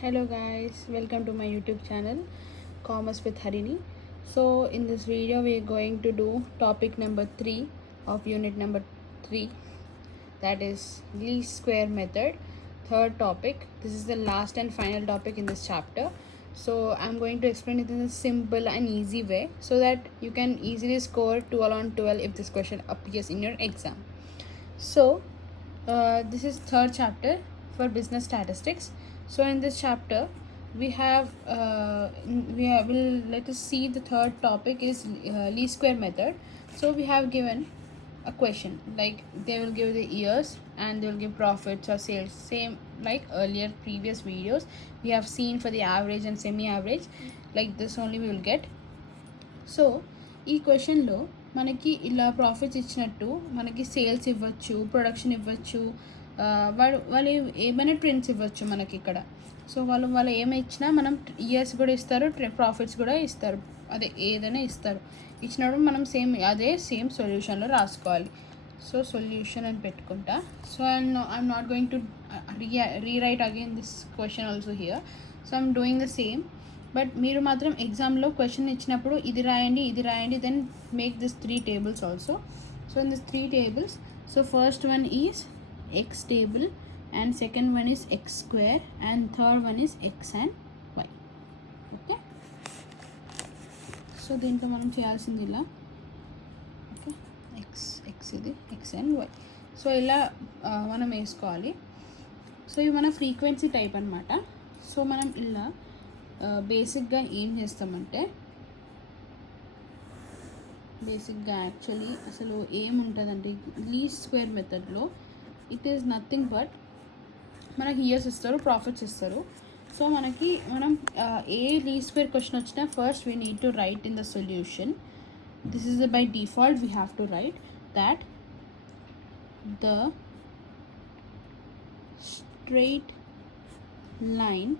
Hello guys, welcome to my YouTube channel Commerce with Harini. So in this video we are going to do topic number 3 of unit number 3, that is least square method. Third topic. This is the last and final topic in this chapter. So I'm going to explain it in a simple and easy way so that you can easily score 12 on 12 if this question appears in your exam. So this is third chapter for business statistics. So in this chapter we will let us see the third topic is least square method. So we have given a question, like they will give the years and they will give profits or sales, same like earlier previous videos we have seen for the average and semi average. Like this only we will get. So ఈ క్వశ్చన్లో మనకి ఇలా profits ఇచ్చినట్టు మనకి sales ఇవ్వచ్చు, production ఇవ్వచ్చు, వాళ్ళు ఏమైనా ట్రెండ్స్ ఇవ్వచ్చు మనకి ఇక్కడ. సో వాళ్ళు ఏమి ఇచ్చినా మనం ఇయర్స్ కూడా ఇస్తారు, ప్రాఫిట్స్ కూడా ఇస్తారు, అదే ఏదైనా ఇస్తారు. ఇచ్చినప్పుడు మనం సేమ్ సొల్యూషన్లో రాసుకోవాలి. సో సొల్యూషన్ అని పెట్టుకుంటా. So I'm not going to rewrite again this question also here. So I'm doing the same. But మీరు మాత్రం ఎగ్జామ్లో క్వశ్చన్ ఇచ్చినప్పుడు ఇది రాయండి, then make this 3 tables also. So in this 3 tables, so first one is x table, and second one is x square, and third one is x and y. Okay, so దీంట్లో మనం చేయాల్సింది ఇలా, okay, x ఇది x and y. So ఇలా మనం వేసుకోవాలి. So ఇవి మన ఫ్రీక్వెన్సీ టైప్ అనమాట. సో మనం ఇలా బేసిక్గా ఏం చేస్తామంటే, బేసిక్గా యాక్చువల్లీ అసలు ఏముంటుందంటే లీస్ట్ స్క్వేర్ మెథడ్లో ఇట్ ఈస్ నథింగ్ బట్ మనకి ఇయర్స్ ఇస్తారు, ప్రాఫిట్స్ ఇస్తారు. సో మనం ఏ లీస్ట్ స్క్వేర్ క్వశ్చన్ వచ్చినా first we need to right in the solution. This is by default we have to right that the straight line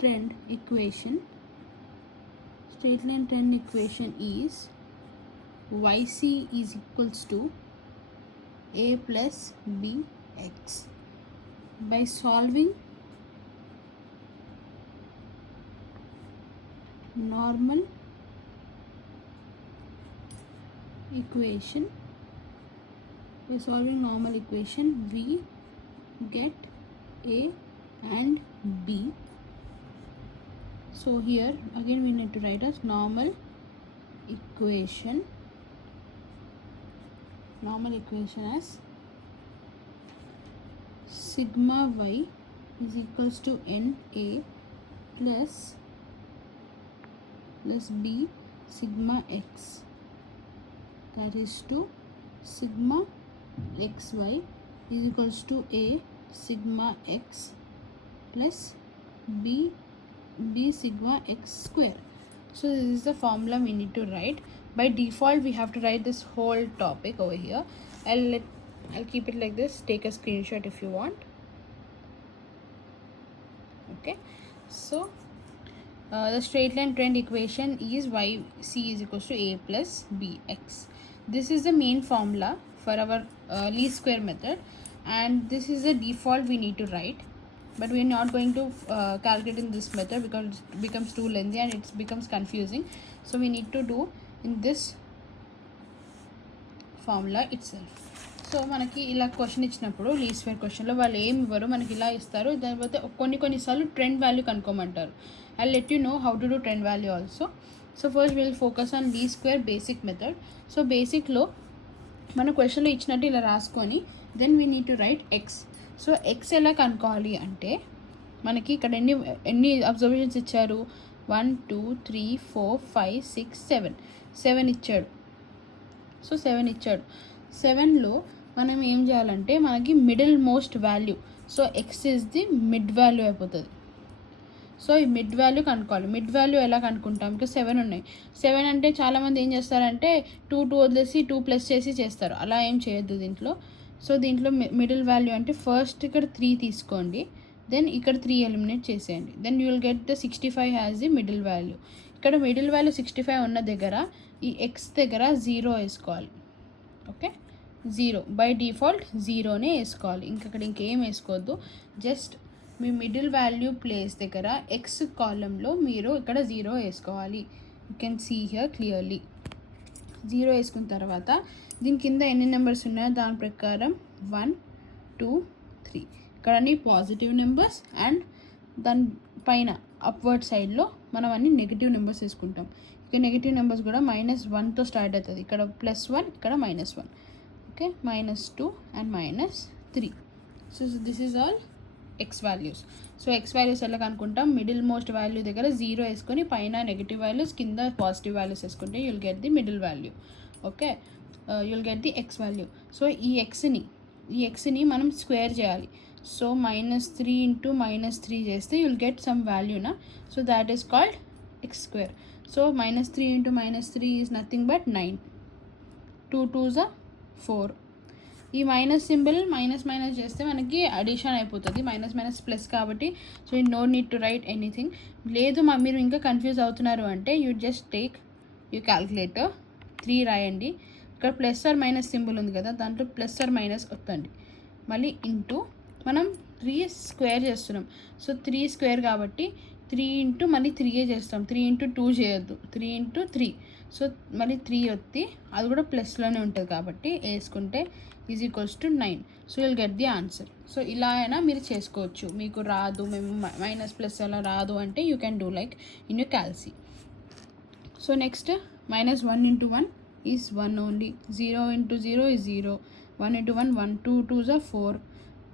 trend equation is yc is equals to a plus bx. By solving normal equation, we get a and b. So here again we need to write as normal equation as sigma y is equals to na plus b sigma x, that is to sigma xy is equals to a sigma x plus b sigma x square. So this is the formula we need to write. By default we have to write this whole topic over here. I'll keep it like this. Take a screenshot if you want. Okay, so the straight line trend equation is yc is equals to a plus bx. This is the main formula for our least square method, and this is the default we need to write. But we are not going to calculate in this method because it becomes too lengthy and it becomes confusing. So we need to do in this formula itself. So మనకి ఇలా question ఇచ్చినప్పుడు least square క్వశ్చన్లో వాళ్ళు ఏమి ఇవ్వరు, మనకి ఇలా ఇస్తారు. దానిపోతే కొన్నిసార్లు ట్రెండ్ వాల్యూ కనుక్కోమంటారు. I let you know how to do trend value also. So first will focus on least square basic method. So బేసిక్లో మన క్వశ్చన్లో ఇచ్చినట్టు ఇలా రాసుకొని then we need to write X. So X ఎలా కనుక్కోవాలి అంటే, మనకి ఇక్కడ ఎన్ని అబ్జర్వేషన్స్ ఇచ్చారు, 1 2 3 4 5 6 7 ఇచ్చాడు. సో 7 ఇచ్చాడు. 7లో మనం ఏం చేయాలంటే మనకి middle most value, so X is the mid value అయిపోతుంది. సో ఈ మిడ్ వాల్యూ కనుక్కోవాలి. మిడ్ వాల్యూ ఎలా కనుక్కుంటాం, ఇంకా 7 ఉన్నాయి. 7 అంటే చాలామంది ఏం చేస్తారంటే 2 వదిలేసి 2 ప్లస్ చేసి చేస్తారు. అలా ఏం చేయొద్దు దీంట్లో. సో దీంట్లో మిడిల్ వాల్యూ అంటే ఫస్ట్ ఇక్కడ 3 తీసుకోండి, దెన్ ఇక్కడ 3 ఎలిమినేట్ చేసేయండి, then you will get the 65 as the middle value. ఇక్కడ మిడిల్ వాల్యూ 65 ఉన్న దగ్గర ఈ ఎక్స్ దగ్గర 0 వేసుకోవాలి. ఓకే, 0 బై డిఫాల్ట్ 0నే వేసుకోవాలి. అక్కడ ఇంకేం వేసుకోవద్దు. జస్ట్ మీ మిడిల్ వాల్యూ ప్లేస్ దగ్గర ఎక్స్ కాలంలో మీరు ఇక్కడ 0 వేసుకోవాలి. You can see here clearly. 0 వేసుకున్న తర్వాత దీని కింద ఎన్ని నెంబర్స్ ఉన్నాయో దాని ప్రకారం 1 2 3 ఇక్కడ అన్ని పాజిటివ్ నెంబర్స్ అండ్ దాని పైన అప్వర్డ్ సైడ్లో మనం అన్ని నెగిటివ్ నెంబర్స్ వేసుకుంటాం. ఇక నెగిటివ్ నెంబర్స్ కూడా -1తో స్టార్ట్ అవుతుంది. ఇక్కడ +1 ఇక్కడ -1. Okay, -2 and -3. So this is all X values. So X values ఎలా కనుక్కుంటాం? మిడిల్ మోస్ట్ వాల్యూ దగ్గర 0 వేసుకొని పైన నెగిటివ్ వాల్యూస్ కింద పాజిటివ్ వాల్యూస్ వేసుకుంటే you'll get the middle value. Okay, you'll get the X value. So ఈ ఎక్స్ని మనం స్క్వేర్ చేయాలి. So -3 × -3 చేస్తే యుల్ గెట్ సమ్ వాల్యూనా. So that is called X square. So -3 × -3 is nothing but 9. 2 2s are 4. ఈ minus symbol minus చేస్తే మనకి addition అయిపోతుంది. Minus plus కాబట్టి so you know need to right anything. లేదు మీరు ఇంకా కన్ఫ్యూజ్ అవుతున్నారు అంటే you just take you calculator, 3 రాయండి. ఇక్కడ ప్లస్ ఆర్ మైనస్ సింబల్ ఉంది కదా, దాంట్లో ప్లస్ ఆర్ మైనస్ వస్తుంది. మళ్ళీ ఇంటూ మనం 3 స్క్వేర్ చేస్తున్నాం. సో 3 స్క్వేర్ కాబట్టి 3 ఇంటూ మళ్ళీ 3 చేస్తాం. 3 × 2 చేయొద్దు, 3 × 3. సో మళ్ళీ 3 వచ్చి అది కూడా ప్లస్లోనే ఉంటుంది కాబట్టి వేసుకుంటే is equals to 9. So will get the answer. So ఇలా అయినా మీరు చేసుకోవచ్చు. మీకు రాదు, మేము మైనస్ ప్లస్ అలా రాదు అంటే you can do like in you క్యాల్సీ. So next -1 × 1 is 1 only. 0 × 0 is 0. 1 × 1 1. 2 2s are 4.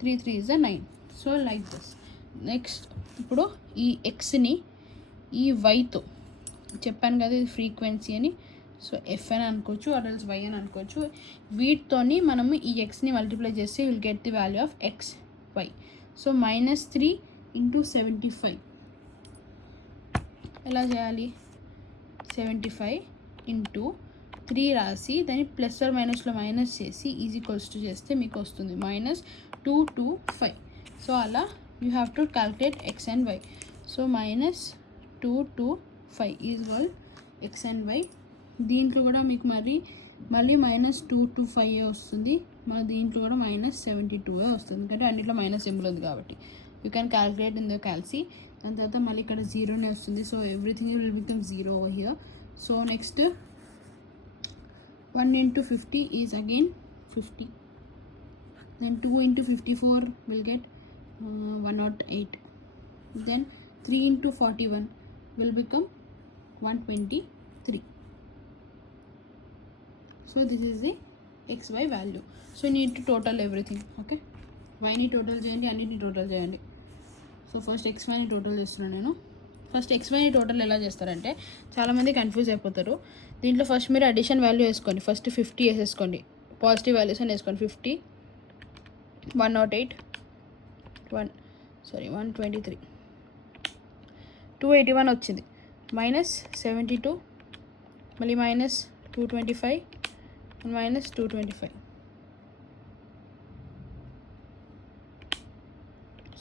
3 3s are 9. So like this. Next ఇప్పుడు ఈ ఎక్స్ని ఈ వైతో చెప్పాను కదా, ఇది ఫ్రీక్వెన్సీ అని. సో ఎఫ్ అని అనుకోవచ్చు ఆర్ ఎల్స్ వై అని అనుకోవచ్చు. వీటితోని మనము ఈ ఎక్స్ని మల్టిప్లై చేస్తే will get the value of x y. So -3 × 75 ఎలా చేయాలి? 75 × 3 రాసి దాన్ని ప్లస్ ఆర్ మైనస్లో మైనస్ చేసి ఈజ్ ఈక్వల్స్ టు చేస్తే మీకు వస్తుంది -2 2 5. సో అలా you have to calculate x and y. So -2 2 5 is called x and y. దీంట్లో కూడా మీకు మళ్ళీ -2 2 5 వస్తుంది. మళ్ళీ దీంట్లో కూడా -72 వస్తుంది, ఎందుకంటే అన్నింటిలో మైనస్ సింబల్ ఉంది కాబట్టి. You can calculate in the calci. దాని తర్వాత మళ్ళీ ఇక్కడ 0నే వస్తుంది. So everything will become 0 over here. So next 1 × 50 is again 50. Then 2 × 54 will get 108. Then 3 × 41 will become 123. So this is the xy value. So you need to total everything. Okay, y ni total cheyandi, annitni total cheyandi. So first xyని total చేస్తున్నాను నేను. First xyని total ఎలా చేస్తారంటే చాలామంది confuse అయిపోతారు. దీంట్లో first మీరు అడిషన్ వాల్యూ వేసుకోండి. ఫస్ట్ 50 వేసేసుకోండి, పాజిటివ్ వాల్యూస్ అని వేసుకోండి. 50 108 123 281 వచ్చింది. -72 మళ్ళీ -225 -225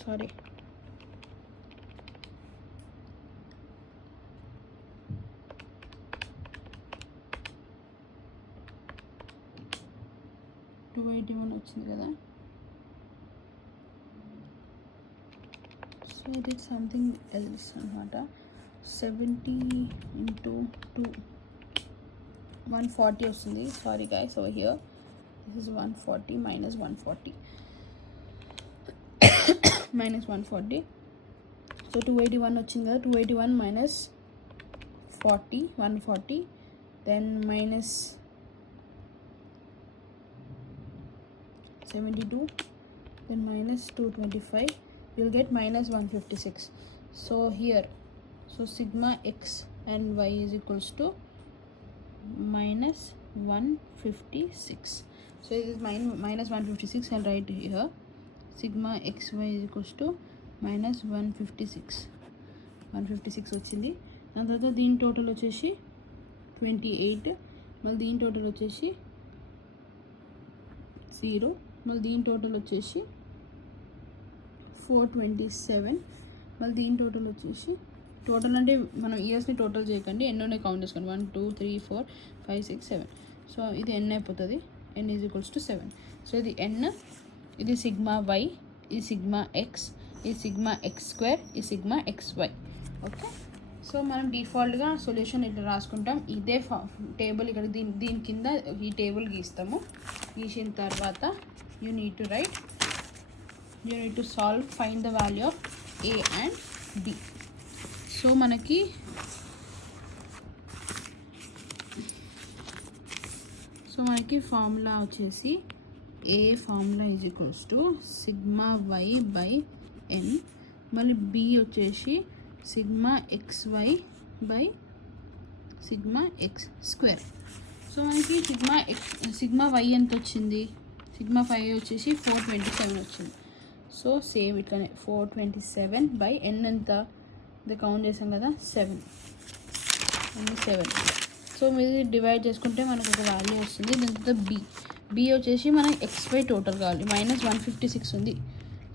సారీ 281 వచ్చింది కదా. So it is something else అనమాట. 70 × 2 140 వస్తుంది. Sorry guys, over here this is 140 -140 -140. So 281 వచ్చింది కదా. 281 -40 140, then -72, then -225, you'll get -156. So here, so sigma x and y is equals to -156. So it is -156. I'll write here sigma xy is equals to -156. 156 వచ్చింది. దాని తర్వాత దీని total వచ్చేసి 28, మళ్ళీ దీని total వచ్చేసి 0, మళ్ళీ దీని టోటల్ వచ్చేసి 427, మళ్ళీ దీని టోటల్ వచ్చేసి, టోటల్ అంటే మనం ఇయర్స్ని టోటల్ చేయకండి, ఎన్నోనే కౌంట్ చేసుకోండి. 1 2 3 4 5 6 7. సో ఇది ఎన్ అయిపోతుంది. n is equals to 7. So ఇది n, ఇది సిగ్మా y, ఇది సిగ్మా x, ఇది సిగ్మా x స్క్వేర్, ఇది సిగ్మా xy. ఓకే, సో మనం డిఫాల్ట్గా సొల్యూషన్ ఇట్లా రాసుకుంటాం. ఇదే టేబుల్ ఇక్కడ దీని కింద ఈ టేబుల్ గీస్తాము. గీసిన తర్వాత you need to solve, find the value of a and b. So మనకి ఫార్ములా వచ్చేసి a formula is equals to sigma y by n, మళ్ళీ b వచ్చేసి sigma xy by sigma x square. So మనకి sigma y ఎంత వచ్చింది, sigma 5 వచ్చేసి 427 వచ్చింది. So same ఇట్లానే 427 బై n ఎంత, ఇది కౌంట్ చేసాం కదా 7. సో మీరు డివైడ్ చేసుకుంటే మనకు ఒక వాల్యూ వస్తుంది. దీంతో b వచ్చేసి మనకి xy టోటల్ కావాలి, -156 ఉంది.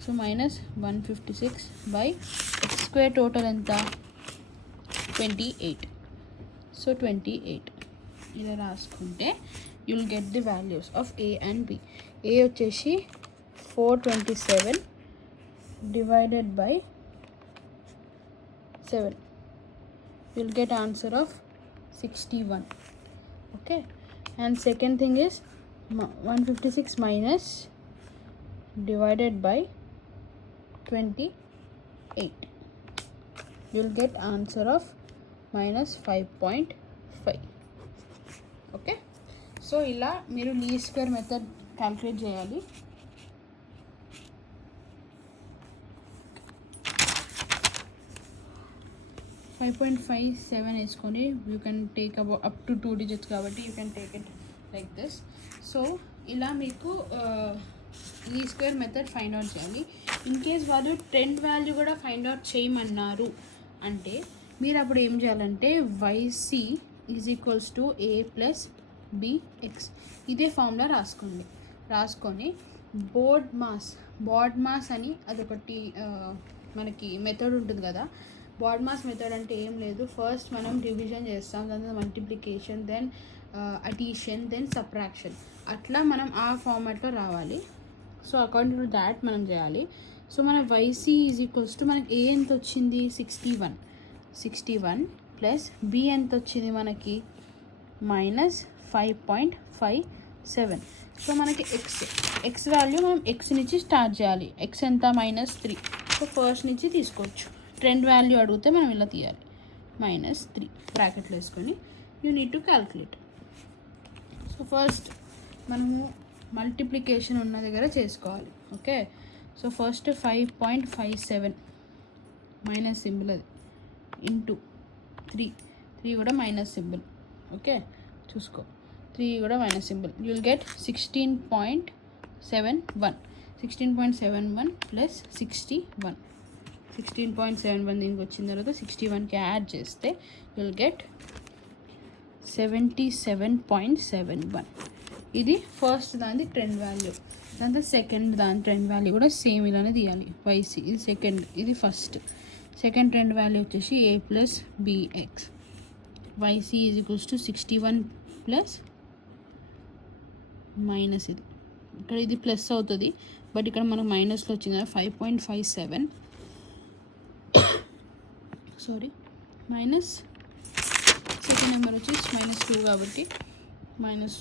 So -156 by x square total ఎంత 28. సో 28 ఇలా రాసుకుంటే you'll get the values of a and b. a వచ్చేసి 427 divided by 7, you'll get answer of 61. Okay, and second thing is 156 minus divided by 28, you'll get answer of -5.5. okay, so ila మీరు least square method calculate చేయాలి. 5.57 వేసుకొని you can take up to 2 digits కాబట్టి you can take it like this. So ఇలా మీకు ఈ square method find out చేయాలి. In case వాళ్ళు trend value కూడా ఫైండ్ అవుట్ చేయమన్నారు అంటే మీరు అప్పుడు ఏం చేయాలంటే yc is equals to a plus bx, ఇదే ఫార్ములా రాసుకొని బోర్డ్ మాస్ అని అదొకటి మనకి మెథడ్ ఉంటుంది కదా. బోర్డ్ మాస్ మెథడ్ అంటే ఏం లేదు, ఫస్ట్ మనం డివిజన్ చేస్తాం, దాని multiplication, then addition, then subtraction, అట్లా మనం ఆ ఫార్మాట్లో రావాలి. సో అకార్డింగ్ టు దాట్ మనం చేయాలి. సో మన yc ఈజ్ ఈక్వల్స్ టు మనకి a ఎంత వచ్చింది 61 ప్లస్ b ఎంత వచ్చింది మనకి -5.57. సో మనకి x వాల్యూ మనం x నుంచి స్టార్ట్ చేయాలి. x ఎంత -3. సో ఫస్ట్ నుంచి తీసుకోవచ్చు. ట్రెండ్ వాల్యూ అడిగితే మనం ఇలా తీయాలి, -3 బ్రాకెట్లో వేసుకొని you need to calculate. So first మనము మల్టిప్లికేషన్ ఉన్న దగ్గర చేసుకోవాలి. Okay, so first 5.57 minus symbol అది ఇంటూ 3 కూడా మైనస్ సింబల్. ఓకే, చూసుకో 3 కూడా minus symbol. You will get 16.71 plus 16.71 దీనికి వచ్చిన తర్వాత 61కి యాడ్ చేస్తే యూ విల్ గెట్ 77.71. ఇది ఫస్ట్ దాని ట్రెండ్ వాల్యూ. దాంతో సెకండ్ దాని ట్రెండ్ వాల్యూ కూడా సేమ్ ఇలానే తీయాలి. yc ఇది సెకండ్, ఇది ఫస్ట్. సెకండ్ ట్రెండ్ వాల్యూ వచ్చేసి a plus bx. yc is equals to 61 plus minus, ఇది ఇక్కడ ఇది ప్లస్ అవుతుంది బట్ ఇక్కడ మనకు మైనస్లో వచ్చింది 5.57, సారీ మైనస్ సెకండ్ నెంబర్ వచ్చేసి -2 కాబట్టి -2.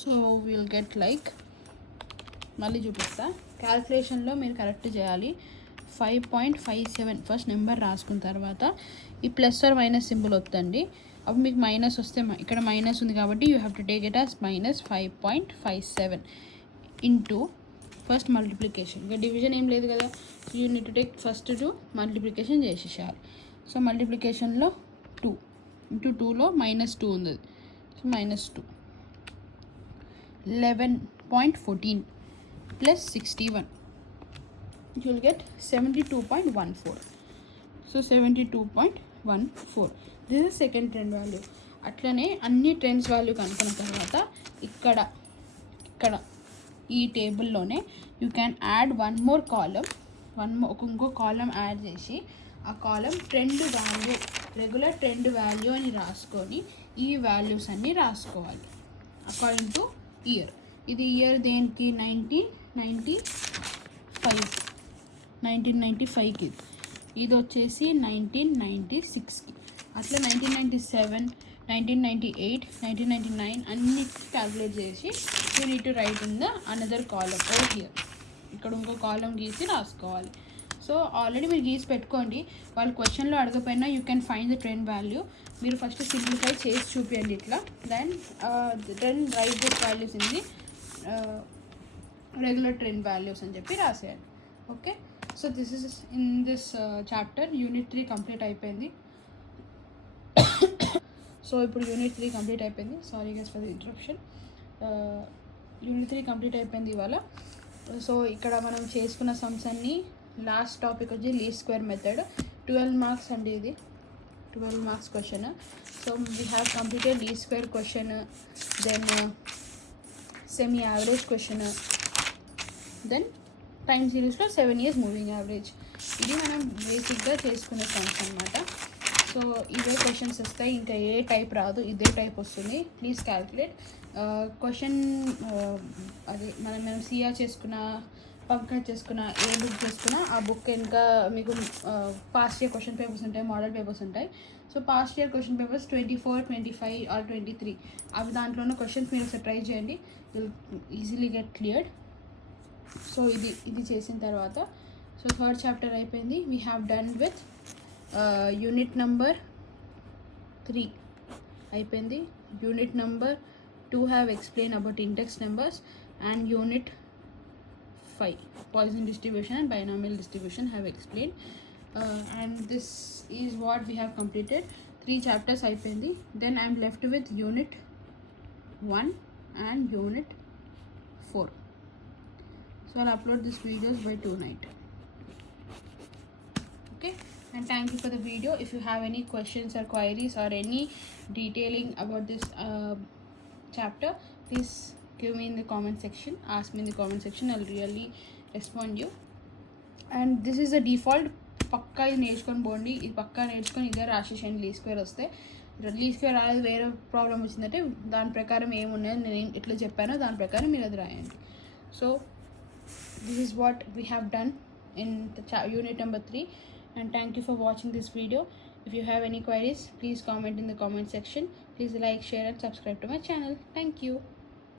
సో విల్ గెట్ లైక్, మళ్ళీ చూపిస్తా, క్యాల్కులేషన్లో మీరు కరెక్ట్ చేయాలి. 5.57 ఫస్ట్ నెంబర్ రాసుకున్న తర్వాత ఈ ప్లస్ ఆర్ మైనస్ సింబల్ వద్దండి. అప్పుడు మీకు మైనస్ వస్తే ఇక్కడ మైనస్ ఉంది కాబట్టి you have to take it as -5.57 into first multiplication. ఇంకా డివిజన్ ఏం లేదు కదా, you need to take first to multiplication చేసేసేయాలి. సో మల్టిప్లికేషన్లో 2 ఇంటూ 2లో -2 ఉంది, so -2. 11.14 plus 61, you will get 72.14. So 72.14 this is second trend value. అట్లనే అన్ని ట్రెండ్స్ వాల్యూ కనుక్కున్న తర్వాత ఇక్కడ ఈ టేబుల్లోనే you can add one more column, ఇంకో కాలం యాడ్ చేసి ఆ కాలం trend value, regular trend value అని రాసుకొని ఈ వాల్యూస్ అన్నీ రాసుకోవాలి అకార్డింగ్ టు ఇయర్. ఇది ఇయర్ దేనికి 1995కి. ఇది వచ్చేసి 1996కి. అట్లా 1997, 1998, 1999 అన్నిటికీ క్యాల్కులేట్ చేసి you need to right in the another column over here. ఇక్కడ ఇంకో కాలం గీసి రాసుకోవాలి. సో ఆల్రెడీ మీరు గీసి పెట్టుకోండి. వాళ్ళు క్వశ్చన్లో అడగపోయినా you can find the trend value. మీరు ఫస్ట్ సింప్లిఫై చేసి చూపించండి ఇట్లా. Then write this values in the regular trend values అని చెప్పి రాసేయండి. Okay, so this is in this chapter. Unit 3 complete అయిపోయింది. సో ఇప్పుడు యూనిట్ 3 కంప్లీట్ అయిపోయింది. Sorry guys for the interruption. Unit 3 complete అయిపోయింది ఇవాళ. సో ఇక్కడ మనం చేసుకున్న సమ్స్ అన్నీ. లాస్ట్ టాపిక్ వచ్చి లీస్ట్ స్క్వేర్ మెథడ్. 12 మార్క్స్ అండి ఇది. 12 marks question. So we have completed least square question, then semi average question, then time సిరీస్లో 7 years మూవింగ్ యావరేజ్. ఇది మనం బేసిక్గా చేసుకునే సమ్స్ అనమాట. సో ఇవే క్వశ్చన్స్ వస్తాయి, ఇంకా ఏ టైప్ రాదు, ఇదే టైప్ వస్తుంది. Please calculate. క్వశ్చన్ అది మనం సిఆర్ చేసుకున్న, పంకజ్ చేసుకున్న, ఏ బుక్ చేసుకున్నా ఆ బుక్ ఇంకా మీకు పాస్ట్ ఇయర్ క్వశ్చన్ పేపర్స్ ఉంటాయి, మోడల్ పేపర్స్ ఉంటాయి. So past year question papers 24, 25 or 23 అవి దాంట్లోనే క్వశ్చన్స్ మీరు ఒకసారి ట్రై చేయండి. Will easily get cleared. So ఇది చేసిన తర్వాత సో థర్డ్ చాప్టర్ అయిపోయింది. We have done with unit number 3 అయిపోయింది. Unit number 2 have explain about index numbers, and unit 5 Poisson distribution and binomial distribution have explained. And this is what we have completed. 3 chapters అయిపోయింది. Then I am left with unit 1 and unit 4. So I'll upload these videos by tonight. Okay, and thank you for the video. If you have any questions or queries or any detailing about this chapter, please give me in the comment section. Ask me in the comment section. I'll really respond you. And this is the default. పక్కా ఇది నేర్చుకొని పోండి. ఇది పక్కా నేర్చుకొని ఇదే రాసేసేయండి. Least square వస్తే. Least square రాలేదు, వేరే problem వచ్చిందంటే దాని ప్రకారం ఏమున్నాయో నేను ఎట్లా చెప్పానో దాని ప్రకారం మీరు అది రాయండి. So this is what we have done in unit number 3. And thank you for watching this video. If you have any queries, please comment in the comment section. Please like, share and subscribe to my channel. Thank you.